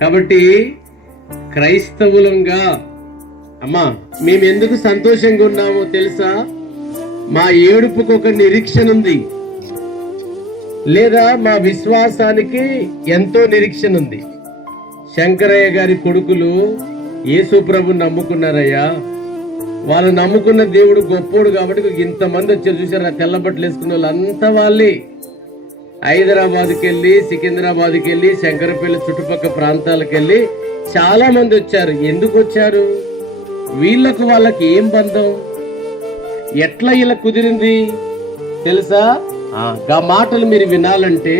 కాబట్టి క్రైస్తవులంగా అమ్మా మేము ఎందుకు సంతోషంగా ఉన్నామో తెలుసా? మా ఏడుపుకు ఒక నిరీక్షణ ఉంది, లేదా మా విశ్వాసానికి ఎంతో నిరీక్షణ ఉంది. శంకరయ్య గారి కొడుకులు యేసు ప్రభుని నమ్ముకున్నారయ్యా. వాళ్ళు నమ్ముకున్న దేవుడు గొప్పోడు కాబట్టి ఇంతమంది వచ్చారు. చూసారా, తెల్లబట్టలు వేసుకున్న వాళ్ళంతా వాళ్ళే. హైదరాబాద్కి వెళ్ళి, సికింద్రాబాద్కి వెళ్ళి, శంకరపల్లి చుట్టుపక్కల ప్రాంతాలకు వెళ్ళి చాలా మంది వచ్చారు. ఎందుకు వచ్చారు? వీళ్ళకు వాళ్ళకి ఏం బంధం, ఎట్లా ఇలా కుదిరింది తెలుసా? ఆ మాటలు మీరు వినాలంటే,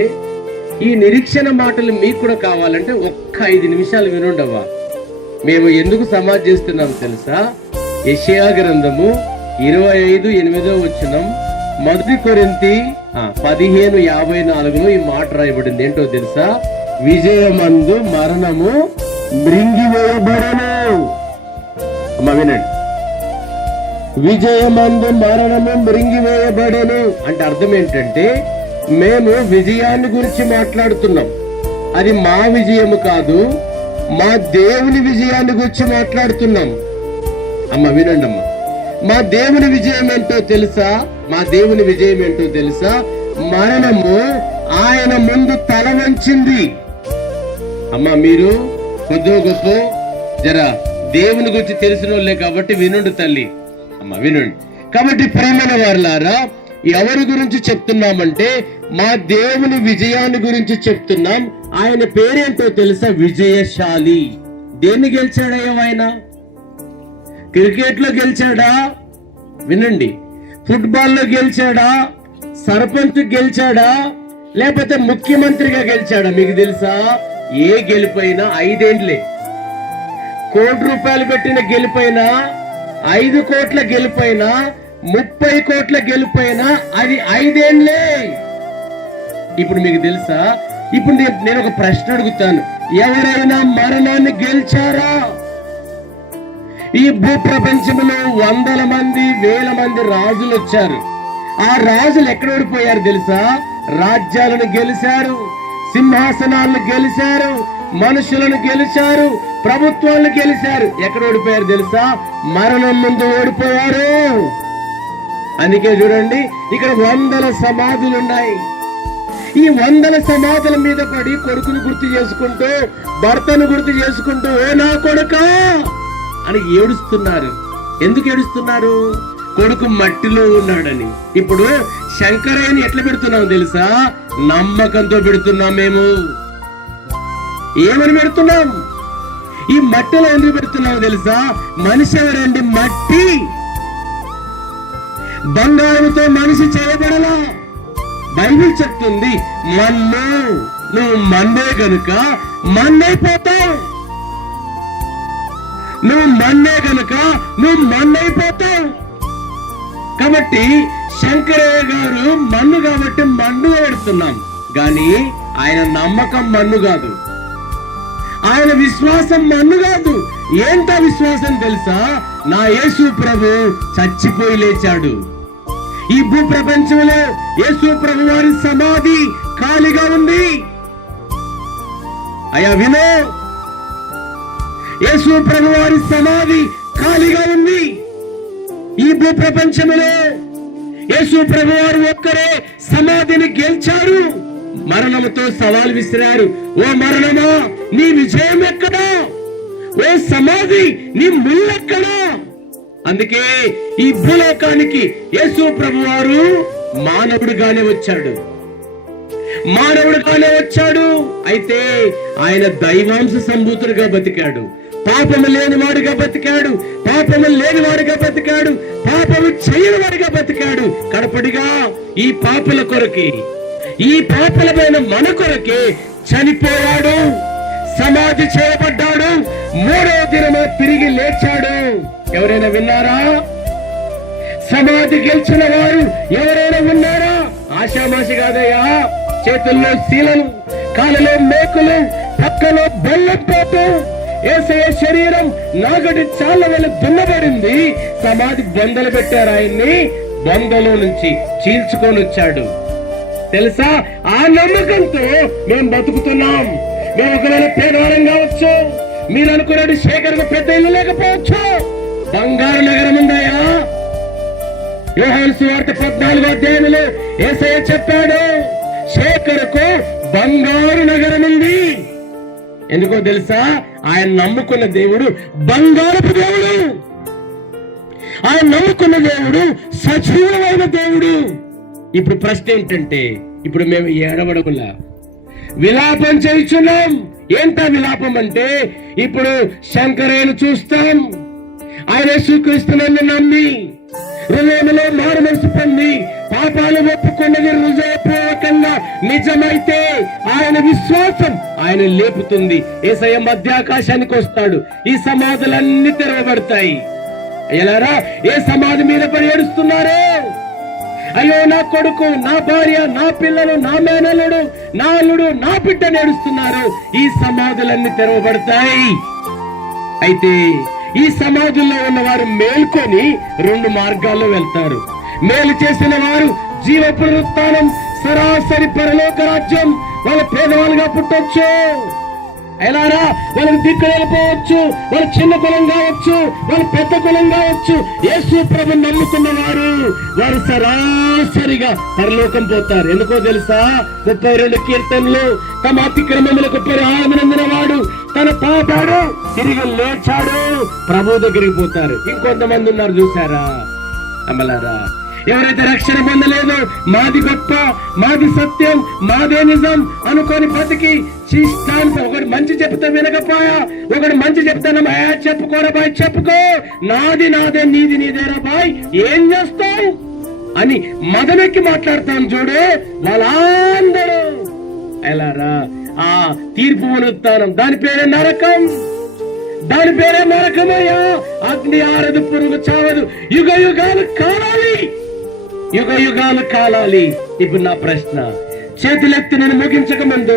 ఈ నిరీక్షణ మాటలు మీకు కూడా కావాలంటే ఒక్క 5 నిమిషాలు వినుండవా. మేము ఎందుకు సమాధి చేస్తున్నాం తెలుసా? యెషయా గ్రంథము 25:8 1 కొరింథీ 15:54 ఈ మాట రాయబడింది. ఏంటో తెలుసా? విజయమందు మరణము మృంగివేయబడెను. అమ్మ వినండి, విజయమందు మరణము మృంగివేయబడెను అంటే అర్థం ఏంటంటే, మేము విజయాన్ని గురించి మాట్లాడుతున్నాం. అది మా విజయము కాదు, మా దేవుని విజయాన్ని గురించి మాట్లాడుతున్నాం. అమ్మ వినండి అమ్మ, మా దేవుని విజయం ఏంటో తెలుసా? మా దేవుని విజయం ఏంటో తెలుసా? మరణము ఆయన ముందు తల వంచింది. అమ్మ మీరు కొద్దిగా గొప్ప జర దేవుని గురించి తెలిసిన వాళ్ళే కాబట్టి వినుండు తల్లి. అమ్మ వినండి. కాబట్టి ప్రియమైన వారులారా, ఎవరి గురించి చెప్తున్నామంటే మా దేవుని విజయాన్ని గురించి చెప్తున్నాం. ఆయన పేరేంటో తెలుసా? విజయశాలి. దేన్ని గెలిచాడయ్యా ఆయన? క్రికెట్ లో గెలిచాడా? వినండి. ఫుట్బాల్ లో గెలిచాడా? సర్పంచ్ గెలిచాడా? లేకపోతే ముఖ్యమంత్రిగా గెలిచాడా? మీకు తెలుసా? ఏ గెలిపోయినా 5 ఏండ్లే. ₹1 పెట్టిన గెలిపోయినా, 5 కోట్ల గెలిపోయినా, 30 కోట్ల గెలిపోయినా అది 5 ఏండ్లే. ఇప్పుడు మీకు తెలుసా? ఇప్పుడు నేను ఒక ప్రశ్న అడుగుతాను, ఎవరైనా మరణాన్ని గెలిచారా? ఈ భూప్రపంచంలో 100 మంది 1000 మంది రాజులు వచ్చారు. ఆ రాజులు ఎక్కడ ఓడిపోయారు తెలుసా? రాజ్యాలను గెలిచారు, సింహాసనాలను గెలిచారు, మనుషులను గెలిచారు, ప్రభుత్వాలను గెలిచారు. ఎక్కడ ఓడిపోయారు తెలుసా? మరణం ముందు ఓడిపోయారు. అందుకే చూడండి, ఇక్కడ 100 సమాధులు ఉన్నాయి. ఈ 100 సమాధుల మీద పడి కొడుకును గుర్తు చేసుకుంటూ, భర్తను గుర్తు చేసుకుంటూ, ఓ నా కొడుకా అని ఏడుస్తున్నారు. ఎందుకు ఏడుస్తున్నారు? కొడుకు మట్టిలో ఉన్నాడని. ఇప్పుడు శంకరయ్యని ఎట్లా పెడుతున్నాం తెలుసా? నమ్మకంతో పెడుతున్నాం. మేము ఏమని పెడుతున్నాం? ఈ మట్టిలో ఎందుకు పెడుతున్నాం తెలుసా? మనిషి ఎవరండి? మట్టి. బంగారంతో మనిషి చేయబడలా. బైబిల్ చెప్తుంది, మన్ను, నువ్వు మన్నే గనుక మన్నైపోతావు. నువ్వు మన్నే గనుక నువ్వు మన్నైపోతావు. కాబట్టి శంకరయ్య గారు మన్ను కాబట్టి మన్ను పెడుతున్నాం. కానీ ఆయన నమ్మకం మన్ను కాదు, ఆయన విశ్వాసం మన్ను కాదు. ఏంటో విశ్వాసం తెలుసా? నా యేసు ప్రభు చచ్చిపోయి లేచాడు. ఈ భూ ప్రపంచంలో యేసు ప్రభు వారి సమాధి ఖాళీగా ఉంది. అయ్యా వినో, యేసు ప్రభు వారి సమాధి ఖాళీగా ఉంది. ఈ భూ ప్రపంచంలో యేసు ప్రభు వారు ఒక్కరే సమాధిని గెలిచారు. మరణముతో సవాల్ విసిరారు. ఓ మరణమా, నీ విజయం ఎక్కడా? ఓ సమాధి, నీ ముల్లెక్కడా? అందుకే ఈ భూలోకానికి యేసు ప్రభు వారు మానవుడిగానే వచ్చాడు. మానవుడిగానే వచ్చాడు. అయితే ఆయన దైవాంశ సంభూతుడిగా బతికాడు. పాపము లేని వాడిగా బతికాడు. పాపము లేని వాడిగా బతికాడు. పాపము చేయని వాడిగా బతికాడు. కడపడిగా ఈ పాపల కొరకే, ఈ పాపలమైన మన కొరకే చనిపోయాడు, సమాధి చేయబడ్డాడు, 3వ దినము తిరిగి లేచాడు. ఎవరైనా విన్నారా? సమాధి గెలిచిన వారు ఎవరైనా ఉన్నారా? ఆషామాషి కాదయ్యా. చేతుల్లో శీలలు, కాళ్ళలో మేకులు, పక్కలో బెల్లం పోతూ యేసయ్య శరీరం నాగటి చాళ్ళ వేళ దున్నబడింది. సమాధి బొందలు పెట్టారు. ఆయన్ని బొందలో నుంచి చీల్చుకొని వచ్చాడు. తెలుసా? ఆ నమ్మకంతో మేము బతుకుతున్నాం. మేము ఒకవేళ పేదవారంగా మీరు అనుకున్నాడు శేఖర్కు పెద్ద ఇల్లు లేకపోవచ్చు, బంగారు నగరం ఉందయ్యా. యోహాను సువార్త 14వ అధ్యాయంలో యేసయ్య చెప్పాడు, శేఖర్కు బంగారు నగరం ఉంది. ఎందుకో తెలుసా? ఆయన నమ్ముకున్న దేవుడు బంగారపు దేవుడు, ఆయన నమ్ముకున్న దేవుడు సజీవమైన దేవుడు. ఇప్పుడు ప్రశ్న ఏంటంటే, ఇప్పుడు మేము ఏడవడములా విలాపం చేయుచున్నాం. ఏంటా విలాపం అంటే, ఇప్పుడు శంకరయ్యను చూస్తాం, ఆయన యేసుక్రీస్తును నమ్మి హృదయంలో మారు మనసు పొంది పాపాలు ఒప్పుకున్నది హృదయపూర్వకంగా నిజమైతే ఆయన విశ్వాసం ఆయన లేపుతుంది. యేసయ్య మధ్యాకాశానికి వస్తాడు, ఈ సమాధులన్నీ తెరవబడతాయి. ఎలారా? ఏ సమాధి మీద పడి ఏడుస్తున్నారు? అయ్యో నా కొడుకు, నా భార్య, నా పిల్లలు, నా మేనల్లుడు, నా అల్లుడు, నా బిడ్డ ఏడుస్తున్నారు. ఈ సమాధులన్నీ తెరవబడతాయి. అయితే ఈ సమాధుల్లో ఉన్నవారు మేల్కొని 2 మార్గాల్లో వెళ్తారు. మేలు చేసిన వారు జీవ పునరుత్థానం, సరాసరి పరలోక రాజ్యం. వాళ్ళ పేదవాళ్ళుగా పుట్టొచ్చు, ఎలారా? వాళ్ళకి దిక్కు వెళ్ళిపోవచ్చు, వాళ్ళ చిన్న కులం కావచ్చు, వాళ్ళ పెద్ద కులం కావచ్చు. యేసు ప్రభు నమ్ముకున్న వారు సరాసరిగా పరలోకం పోతారు. ఎందుకో తెలుసా? 32 కీర్తనలు, తమ అతిక్రమములకు పరిహారమునందిన వాడు తన పాపాడు తిరిగి లేచాడు, ప్రభు దగ్గరికి పోతారు. ఇంకొంతమంది ఉన్నారు చూసారా అమలారా? ఎవరైతే రక్షణ పొందలేదో, మాది గొప్ప, మాది సత్యం, మాదే నిజం అనుకొని బతికి శిష్టాంతం, ఒకటి మంచి చెప్తే వినకపోయా, ఒకటి మంచి చెప్తానమ్మా, చెప్పుకోరా బాయ్, చెప్పుకో, నాది నాదే, నీది నీదేరా బాయ్, ఏం చేస్తావు అని మదమెక్కి మాట్లాడతాను చూడు. వాళ్ళందరూ ఎలారా? ఆ తీర్పు పునరుత్థానం, దాని పేరే నరకం, దాని పేరే నరకమయ్యా. అగ్ని ఆరదు, పురుగు చావదు, యుగ యుగాలు కాలాలి, యుగ యుగాలు కాలాలి. ఇప్పుడు నా ప్రశ్న, చేతులెత్తి నేను ముగించక ముందు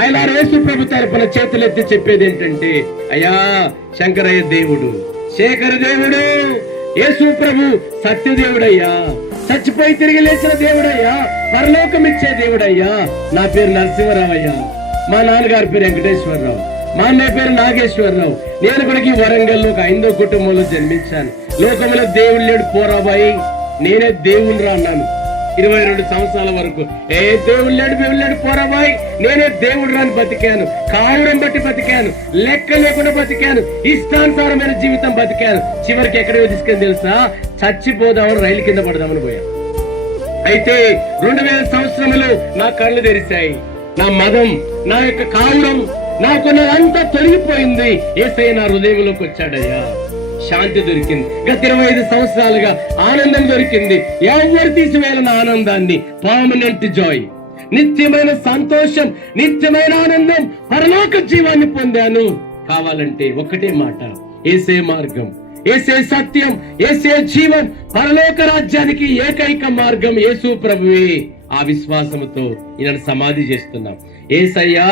ఆయన యేసు ప్రభు తరపున చేతులెత్తి చెప్పేది ఏంటంటే, అయ్యా శంకరయ్య దేవుడు, శేఖర దేవుడు, యేసు ప్రభు సత్యదేవుడయ్యా, చచ్చిపోయి తిరిగి లేచిన దేవుడయ్యా, పరలోకం ఇచ్చే దేవుడయ్యా. నా పేరు నరసింహరావయ్యా, మా నాన్నగారి పేరు వెంకటేశ్వరరావు, మా అన్నయ్య పేరు నాగేశ్వరరావు. నేను కూడా ఈ వరంగల్లో ఒక 5వ కుటుంబంలో జన్మించాను. లోకంలో దేవుడు లేడు పోరాబాయి, నేనే దేవుని రా అన్నాను 22 సంవత్సరాల వరకు. ఏ దేవుడు లేడు పోరాబాయ్, నేనే దేవుడు రాని బతికాను, కావురం బట్టి బతికాను, లెక్క లేకుండా బతికాను, ఇష్టానుసారమైన జీవితం బతికాను. చివరికి ఎక్కడికి తీసుకొని తెలుసా? చచ్చిపోదామని రైలు కింద పడదామని పోయాను. అయితే 2000 సంవత్సరములు నా కళ్ళు తెరిచాయి. నా మదం, నా యొక్క కావురం, నాకున్నదంతా తొలగిపోయింది. యేసయ్య నా హృదయంలోకి వచ్చాడయ్యా, శాంతి దొరికింది. గత 25 సంవత్సరాలుగా ఆనందం దొరికింది. ఎవరు తీసివేయాలన్న ఆనందాన్ని? పర్మనెంట్ జాయ్, నిత్యమైన సంతోషం, నిత్యమైన ఆనందం, పరలోక జీవాన్ని పొందాను. కావాలంటే ఒకటే మాట, యేసే మార్గం, యేసే సత్యం, యేసే జీవం, పరలోక రాజ్యానికి ఏకైక మార్గం యేసు ప్రభువే. ఆ విశ్వాసముతో ఈయన సమాధి చేస్తున్నాం. యేసయ్యా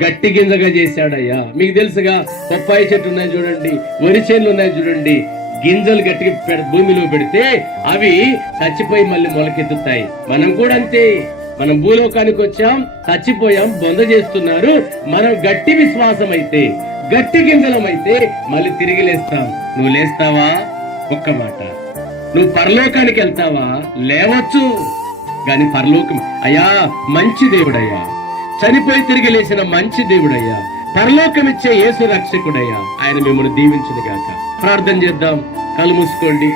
గట్టి గింజగా చేశాడయ్యా. మీకు తెలుసుగా, పప్పాయి చెట్టు ఉన్నాయి చూడండి, వరి చేనులు ఉన్నాయి చూడండి, గింజలు గట్టిగా భూమిలో పెడితే అవి చచ్చిపోయి మళ్ళీ మొలకెత్తుతాయి. మనం కూడా అంతే, మనం భూలోకానికి వచ్చాం, చచ్చిపోయాం, బొంద చేస్తున్నారు. మనం గట్టి విశ్వాసం అయితే, గట్టి గింజలమైతే మళ్ళీ తిరిగి లేస్తాం. నువ్వు లేస్తావా? ఒక్క మాట, నువ్వు పరలోకానికి వెళ్తావా? లేవచ్చు, గాని పరలోకం అయ్యా మంచి దేవుడయ్యా, చనిపోయి తిరిగి లేచిన మంచి దేవుడయ్యా, పరలోకం ఇచ్చే యేసు రక్షకుడయ్యా. ఆయన మిమ్మల్ని దీవించును గాక. ప్రార్థన చేద్దాం, కళ్ళు మూసుకోండి.